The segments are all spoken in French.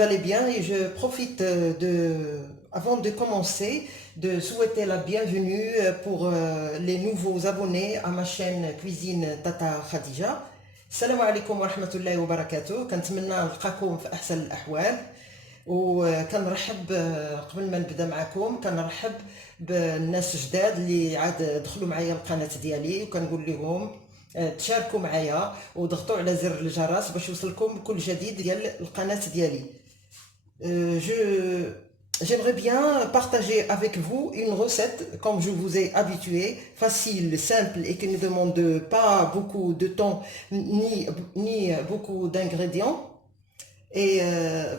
vous allez bien et je profite avant de commencer, de souhaiter la bienvenue pour les nouveaux abonnés à ma chaîne Cuisine Tata Khadija. Salam alaikum wa rahmatullahi wa barakatuh. كنتمنى نلقاكم في أحسن الأحوال. وكنرحب قبل ما نبدا معكم كنرحب بالناس جداد اللي عاد دخلوا معايا القناه ديالي وكنقول لهم تشاركوا معايا وضغطوا على زر الجرس باش يوصلكم كل جديد ديال القناه ديالي. J'aimerais bien partager avec vous une recette comme je vous ai habitué, facile, simple et qui ne demande pas beaucoup de temps ni beaucoup d'ingrédients. Et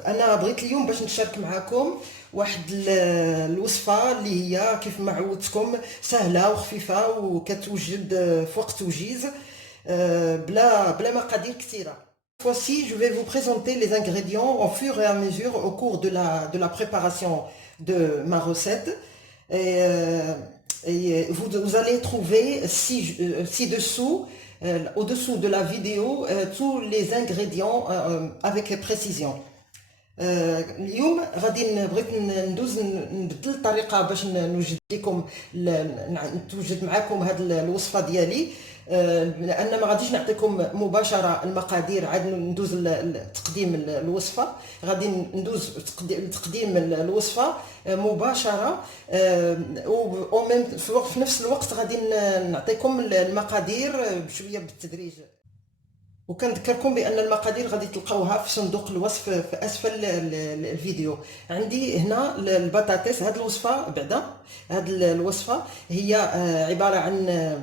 انا بغيت اليوم باش نشارك معكم واحد الوصفه اللي هي كيف ما عودتكم سهله وخفيفه وكتوجد في وقت وجيز بلا مقادير كثيره. Voici, je vais vous présenter les ingrédients au fur et à mesure au cours de la préparation de ma recette. Et vous allez trouver ci-dessous, au-dessous de la vidéo, tous les ingrédients avec précision. اليوم غادي بغيت ندوز نبدل الطريقه باش نوجد لكم نتوجد معكم هذه الوصفه ديالي، لان ما غاديش نعطيكم مباشره المقادير، عاد ندوز لتقديم الوصفه، غادي ندوز لتقديم الوصفه مباشره، في نفس الوقت غادي نعطيكم المقادير بشويه بالتدريج. وكنذكركم بان المقادير غادي تلقاوها في صندوق الوصف في اسفل الفيديو. عندي هنا البطاطس، هذه الوصفه بعدا هذه الوصفه هي عباره عن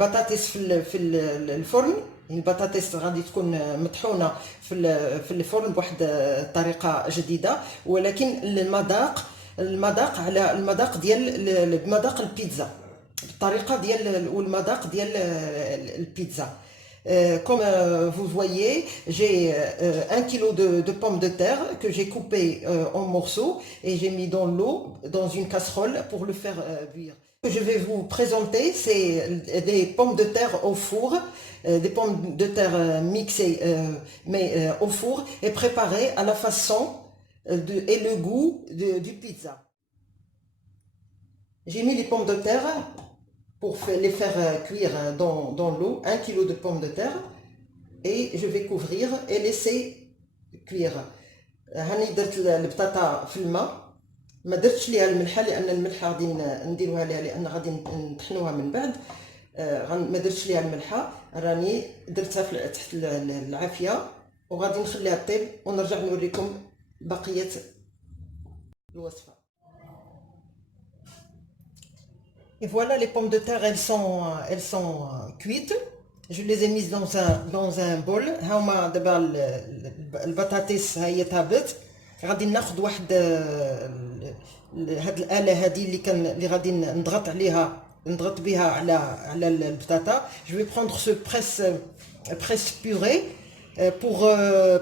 بطاطس في الفرن. البطاطس غادي تكون مطحونه في الفرن بواحد الطريقه جديده، ولكن المذاق على المذاق ديال مذاق البيتزا، بالطريقه ديال والمذاق ديال البيتزا. Comme vous voyez, j'ai 1 kg de pommes de terre que j'ai coupé en morceaux et j'ai mis dans l'eau, dans une casserole pour le faire cuire. Ce que je vais vous présenter, c'est des pommes de terre au four, des pommes de terre mixées mais au four et préparées à la façon et le goût du pizza. J'ai mis les pommes de terre pour les faire cuire dans l'eau, 1 kg de pommes de terre, et je vais couvrir et laisser cuire. هاني درت البطاطا في الماء، ما درتش ليها الملحه لان الملحه غادي نديروها ليها لان غادي نطحنوها من بعد. ما درتش ليها الملحه، راني درتها تحت العافيه وغادي نخليها طيب ونرجع نوريكم بقيه الوصفه. Et voilà, les pommes de terre, elles sont cuites. Je les ai mises dans un bol. هاهما دابا البطاطس ها هي طابت. غادي ناخذ واحد هاد الآلة هذه اللي غادي نضغط بها على البطاطا. Je vais prendre ce presse purée pour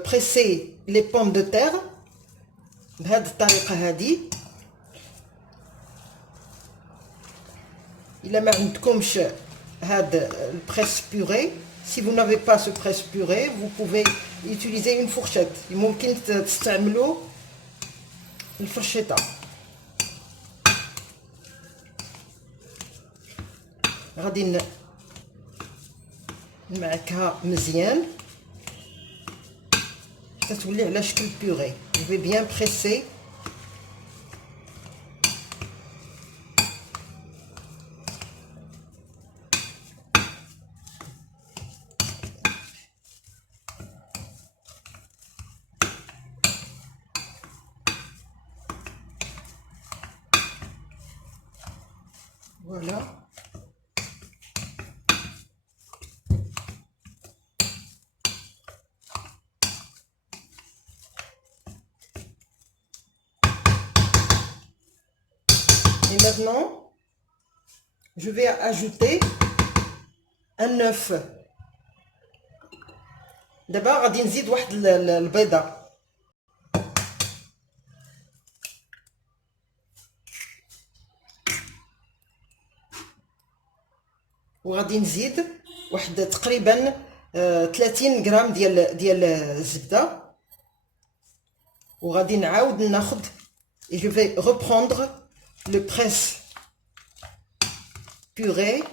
presser les pommes de terre بهذه الطريقة هذه. إلا ما عندكمش هاد البريس بوري، si vous n'avez pas ce presse purée, vous pouvez utiliser une fourchette. ممكن تستعملوا الفرشيطة. غادي نمعكها مزيان حتى تولي على شكل بوري. Je vais bien presser. Voilà. Et maintenant, je vais ajouter un œuf. دابا غادي نزيد واحد البيضة. وغادي نزيد واحد تقريبا 30 غرام ديال الزبده. وغادي نعاود ناخد et je vais reprendre le presse purée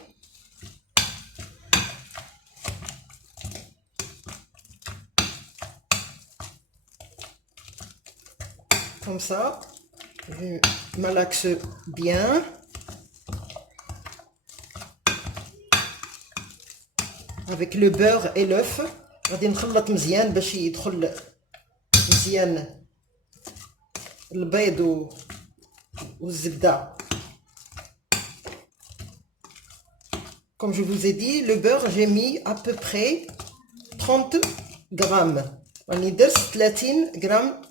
comme ça. Je malaxe bien. Avec le beurre et l'œuf. غادي نخلط مزيان باش يدخل مزيان البيض والزبدة. Comme je vous ai dit, le beurre, j'ai mis à peu près 30 grammes. راني درت 30 غرام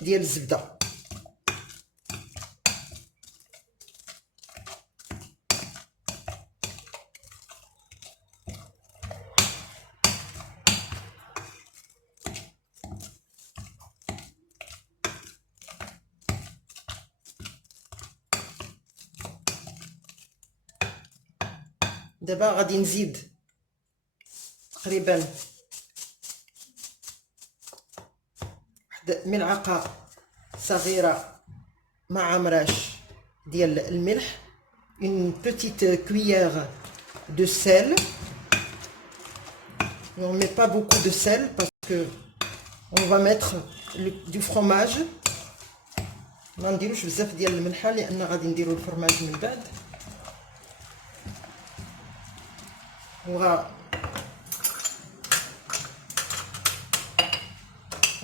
ديال الزبدة. دابا غادي نزيد تقريبا واحد ملعقه صغيره مع مراش ديال الملح. une petite cuillère de sel. On ne met pas beaucoup de sel parce que on va mettre du fromage. ما نديروش بزاف ديال الملحه لان غادي نديرو الفرماج من بعد.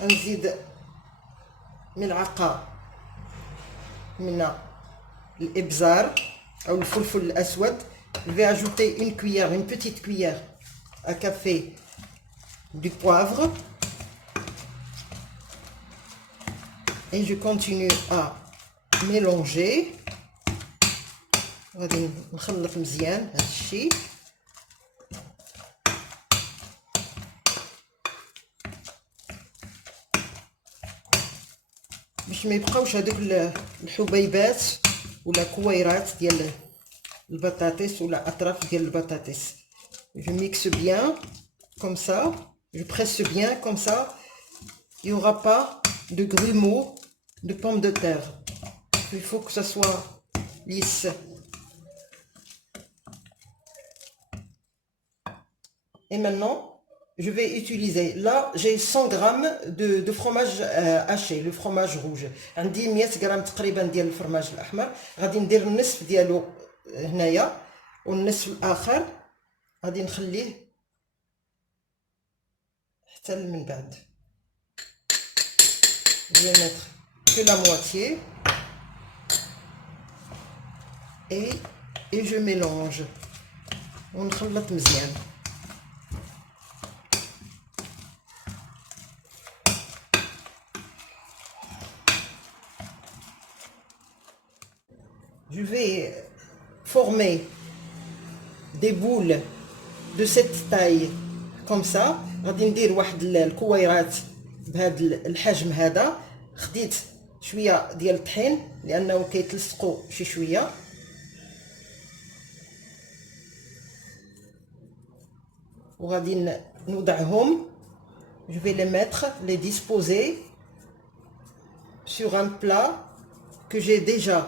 نزيد ملعقه من الابزار او الفلفل الاسود. Je vais ajouter une cuillère, une petite cuillère à café du poivre et je continue à mélanger. غادي نخلط مزيان هذا الشيء. باش ما يبقاوش هذوك الحبيبات ولا كويرات ديال البطاطس ولا اطراف ديال البطاطس. je mixe bien comme ça, je presse bien comme ça. Il n'y aura pas de grumeaux de pommes de terre. Il faut que ça soit lisse. Et maintenant je vais utiliser, là j'ai 100 grammes de fromage haché, le fromage rouge. عندي 100 غرام تقريبا ديال الفرماج الاحمر. غادي ندير النصف ديالو هنايا والنصف الاخر غادي نخليه حتى من بعد. je vais mettre que la moitié et je mélange ونخلط مزيان. Je vais former des boules de cette taille comme ça. غادي ندير واحد الكويرات بهذا الحجم هذا. خديت شويه ديال الطحين لانه كيتلصقوا شي شويه. وغادي نوضعهم. je vais les mettre, les disposer sur un plat que j'ai déjà,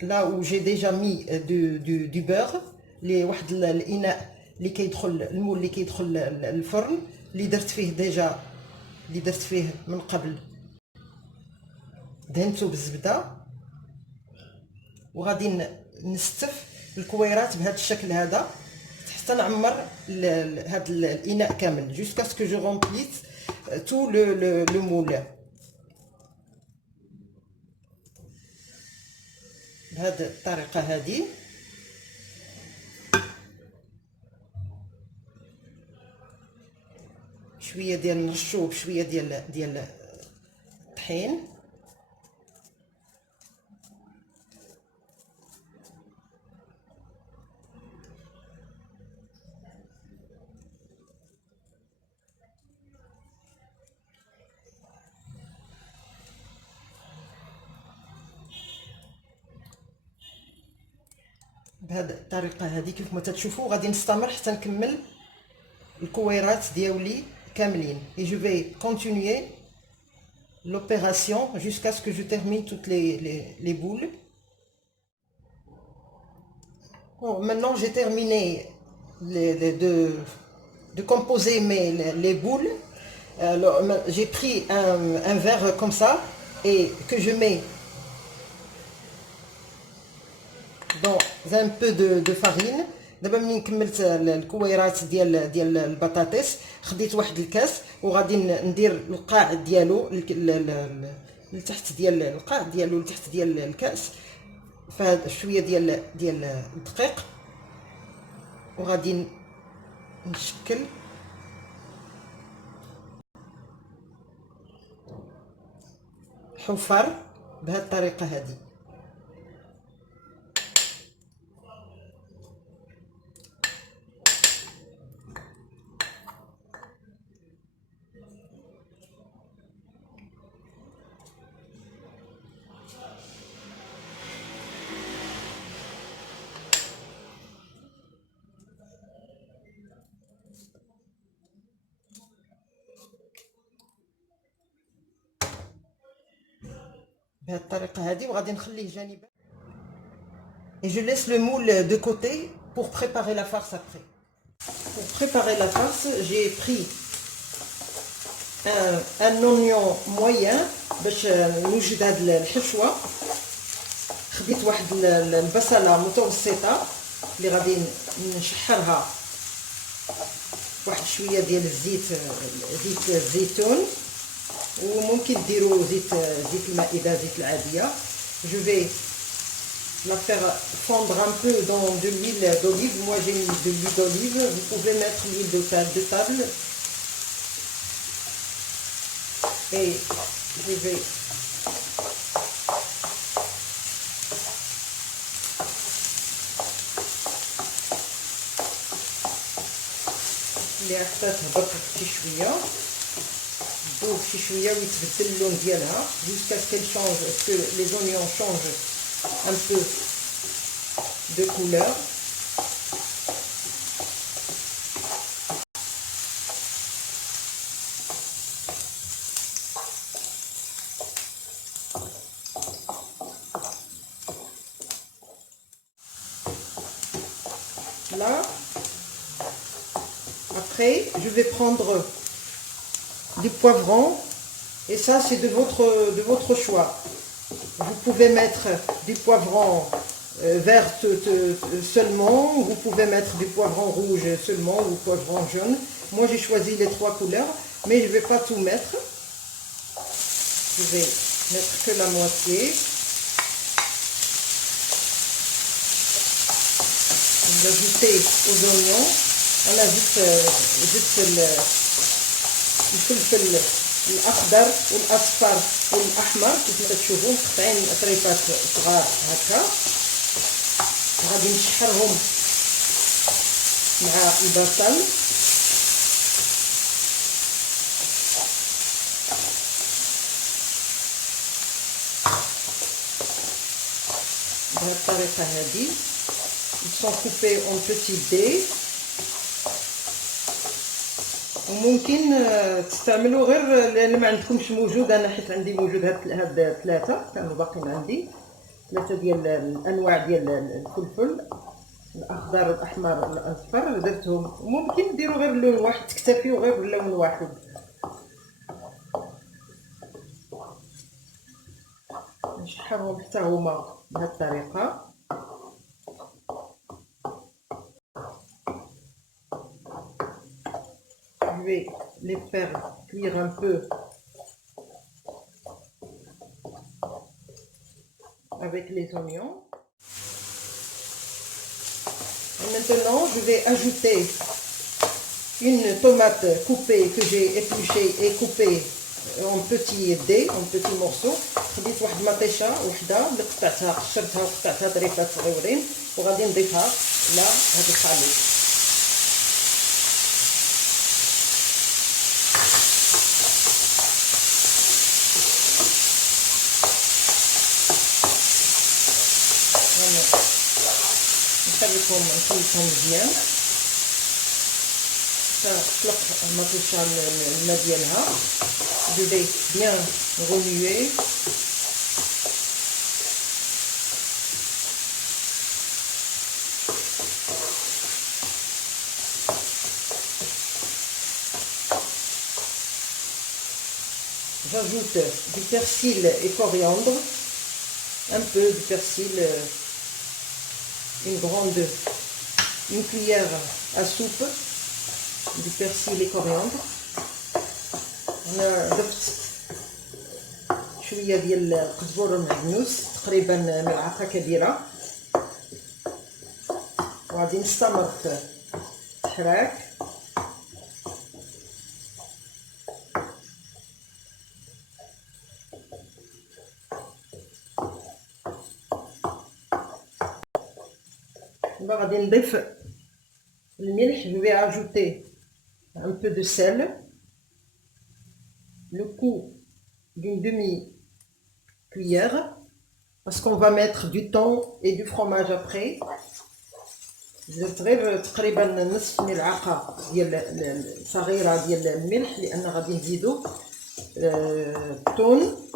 là où j'ai déjà mis du beurre. لي واحد الاناء اللي كيدخل المول اللي كيدخل الفرن اللي درت فيه ديجا، اللي درت فيه من قبل دهنته بالزبده. وغادي نستف الكويرات بهذا الشكل هذا حتى نعمر هذا الاناء كامل jusqu'à ce que je remplisse tout le moule بهذه الطريقه هذه. شويه ديال نرشوه بشويه ديال الطحين. بهذه الطريقه هذه كيف ما تشوفوا. غادي نستمر حتى نكمل الكويرات ديالي كاملين. et je vais continuer l'opération jusqu'à ce que je termine toutes les boules. Bon, maintenant j'ai terminé de composer les boules. Alors, j'ai pris un verre comme ça et que je mets dans un peu de farine. دابا منين كملت الكويرات ديال البطاطس خديت واحد الكاس وغادي ندير القاع ديالو لتحت ديال القاع ديالو لتحت ديال الكاس فهاد شويه ديال الدقيق وغادي نشكل حفر بهذه الطريقه هذه. بهذه الطريقه هذه وغادي نخليه جانبا. Et je laisse le moule de côté pour préparer la farce après. Pour préparer la farce, j'ai pris un oignon moyen باش نوجد هاد الحشوه. خديت واحد البصله متوسطه اللي غادي نشحرها واحد شويه ديال زيت الزيتون وممكن ديروا زيت المائده زيت العاديه. Je vais la faire fondre un peu dans de l'huile d'olive. Moi j'ai mis de l'huile d'olive, vous pouvez mettre l'huile de table. Et je vais اللي حتى تهبط شي شويه تذوب شي شويه ويتبدل اللون ديالها jusqu'à ce qu'elle change, que les oignons changent un peu de couleur. Là, après, je vais prendre du poivron et ça c'est de votre choix. Vous pouvez mettre du poivron vert seulement, vous pouvez mettre du poivron rouge seulement ou poivron jaune. Moi j'ai choisi les trois couleurs, mais je ne vais pas tout mettre. Je vais mettre que la moitié. Ajouter aux oignons. On ajoute الفلفل الاخضر والاصفر والاحمر كيف ما تشوفوا مقطعين طريفات صغار هكا. غادي نشحرهم مع البصل بهذه الطريقه هذه. Ils sont coupés en petits dés. وممكن تستعملوا غير لان ما عندكمش موجود. انا حيت عندي موجود هاد ثلاثه كانوا باقيين عندي ثلاثه ديال الانواع ديال الفلفل الاخضر الاحمر الاصفر درتهم. وممكن ديروا غير لون واحد تكتفيوا غير بلون واحد. نشحرهم حتى هما بهذه الطريقه. Je vais les faire cuire un peu avec les oignons. Et maintenant, je vais ajouter une tomate coupée que j'ai épluchée et coupée en petits dés, en petits morceaux. خديت واحد المطيشه وحده اللي قطعتها قشرتها وقطعتها طريفات صغيورين وغادي نضيفها لهذا الخليط. نخليكم مزيان تطلق المطيشه الماء ديالها. جو في بيان غونيوي. J'ajoute du persil et coriandre, un peu de persil, une cuillère à soupe de persil et coriandre. أنا ضفت شوية ديال القزبر والمعدنوس، تقريبا ملعقة كبيرة، وغادي نستمر في التحراك. دابا غادي نضيف الملح. Je vais ajouter un peu de sel, le coup d'une demi-cuillère, parce qu'on va mettre du thon et du fromage après. زدت غير تقريبا نصف ملعقة ديال صغيرة ديال الملح، لأن غادي نزيدو الثوم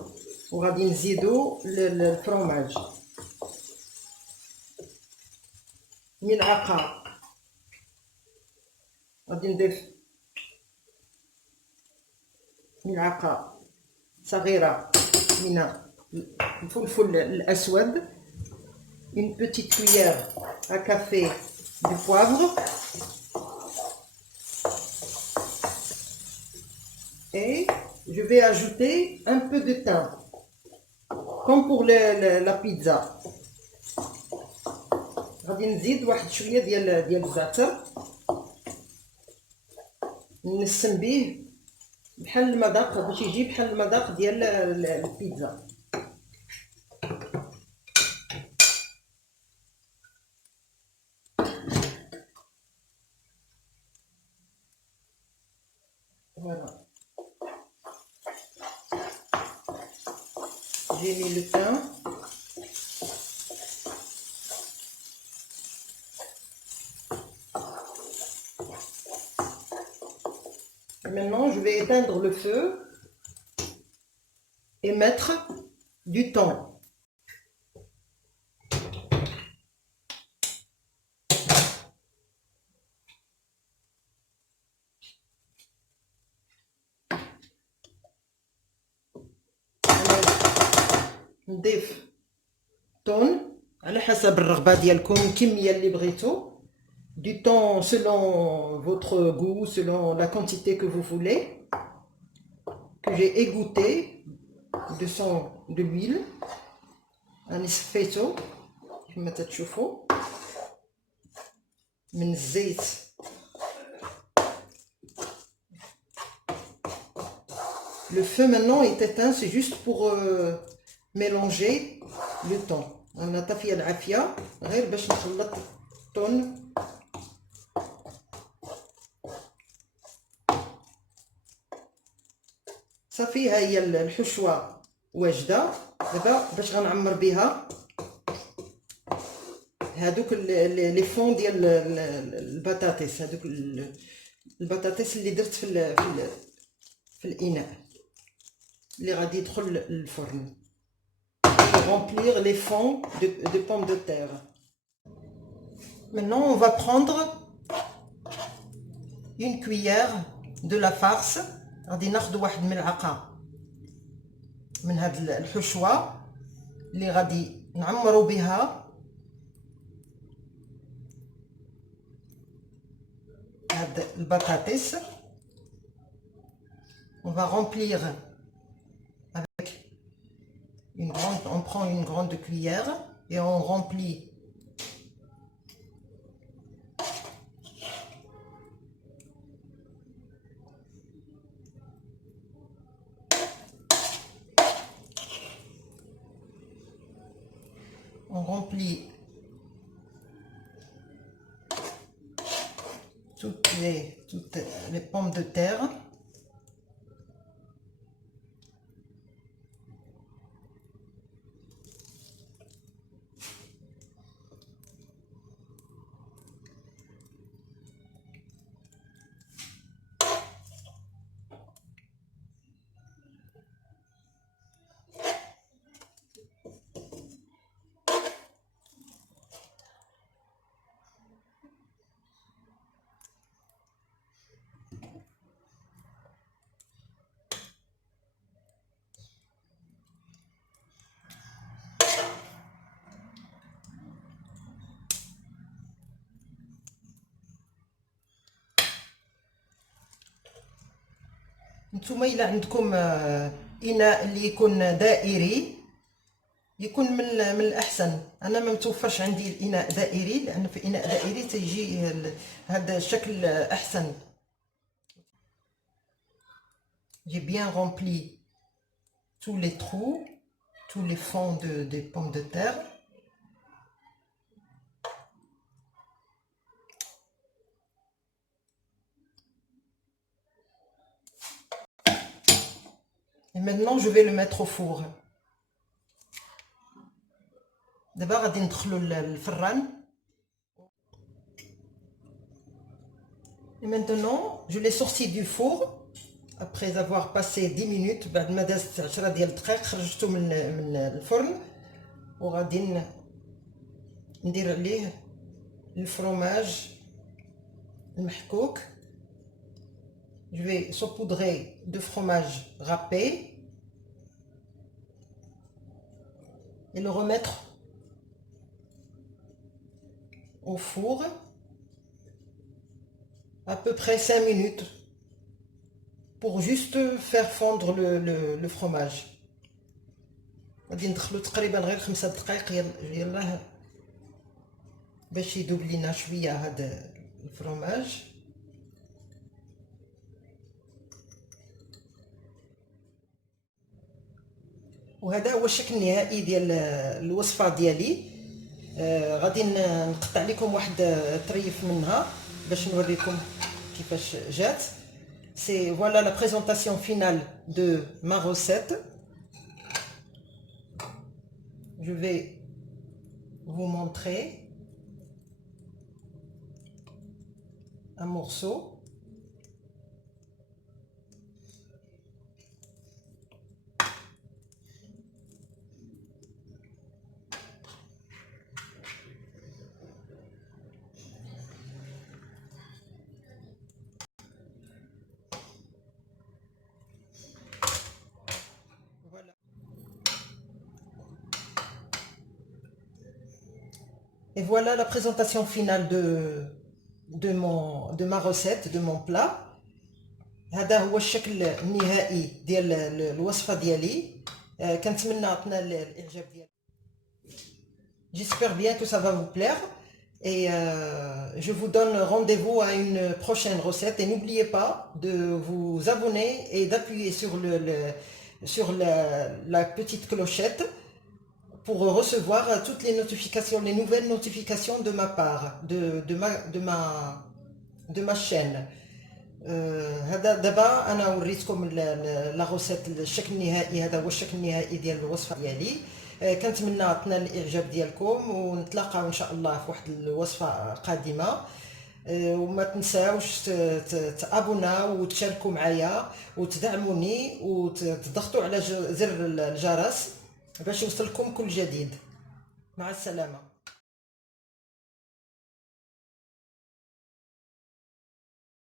وغادي نزيدو الفرomage. ملعقة غادي نضيف ملعقة صغيرة من الفلفل الأسود، une petite cuillère à café de poivre et je vais ajouter un peu de thym comme pour la pizza. غادي نزيد واحد شويه ديال الزعتر، نسم به بحال المذاق باش يجي بحال المذاق ديال البيتزا. Voilà. J'ai mis le thym. Et maintenant, je vais éteindre le feu et mettre du thon. نضيف طون على حسب الرغبة ديالكم، الكمية اللي بغيتو. Du thon selon votre goût, selon la quantité que vous voulez, que j'ai égoutté de l'huile. أنا صفيتو كما تتشوفوا من الزيت. Le feu maintenant est éteint, c'est juste pour mélanger le thon. أنا طافية العافية غير باش نخلط الطون. صافي، ها هي الحشوة واجدة. دابا باش غنعمر بها هادوك لي فون ديال البطاطس، هادوك البطاطس اللي درت في الإناء اللي غادي يدخل الفرن. Remplir les fonds de pommes de terre. Maintenant, on va prendre une cuillère de la farce. غادي ناخذ واحد ملعقة من هاد الحشوة اللي غادي نعمرو بها هاد البطاطس. On va remplir avec on prend une grande cuillère et on remplit toutes les pommes de terre. نتوما الا عندكم اناء اللي يكون دائري يكون من الاحسن. انا ما متوفرش عندي الاناء دائري، لان في اناء دائري تيجي هذا الشكل احسن. j'ai bien rempli tous les trous, tous les fonds des pommes de terre. Et maintenant je vais le mettre au four. دابا غادي ندخلو الفران. Et maintenant je l'ai sorti du four après avoir passé 10 minutes. بعد ما دازت 10 ديال الدقائق خرجته من الفرن، وغادي ندير عليه الفرomage المحكوك. Je vais saupoudrer de fromage râpé et le remettre au four à peu près 5 minutes pour juste faire fondre le fromage. غادي ندخلو تقريبا غير 5 دقائق يلاه باش يذوب لينا شويه هذا الفرomage. وهذا هو الشكل النهائي ديال الوصفه ديالي. غادي نقطع لكم واحد طريف منها باش نوريكم كيفاش جات. C'est voilà la présentation finale de ma recette. Je vais vous montrer un morceau. Voilà. Et voilà la présentation finale de ma recette, de mon plat. هذا هو الشكل النهائي ديال الوصفة ديالي. كنتمنى تنال الإعجاب ديالكم. J'espère bien que ça va vous plaire. Et je vous donne rendez-vous à une prochaine recette. Et n'oubliez pas de vous abonner et d'appuyer sur la petite clochette pour recevoir toutes les notifications, les nouvelles notifications de ma part, de ma chaîne. هذا دابا انا وريتكم لا روسيت الشكل النهائي. هذا هو الشكل النهائي ديال الوصفه ديالي. كنتمنى تنال الاعجاب ديالكم، ونتلاقاو ان شاء الله في واحد الوصفه قادمه. وما تنساوش تابوناو وتشاركوا معايا وتدعموني وتضغطوا على زر الجرس باش يوصلكم كل جديد. مع السلامه.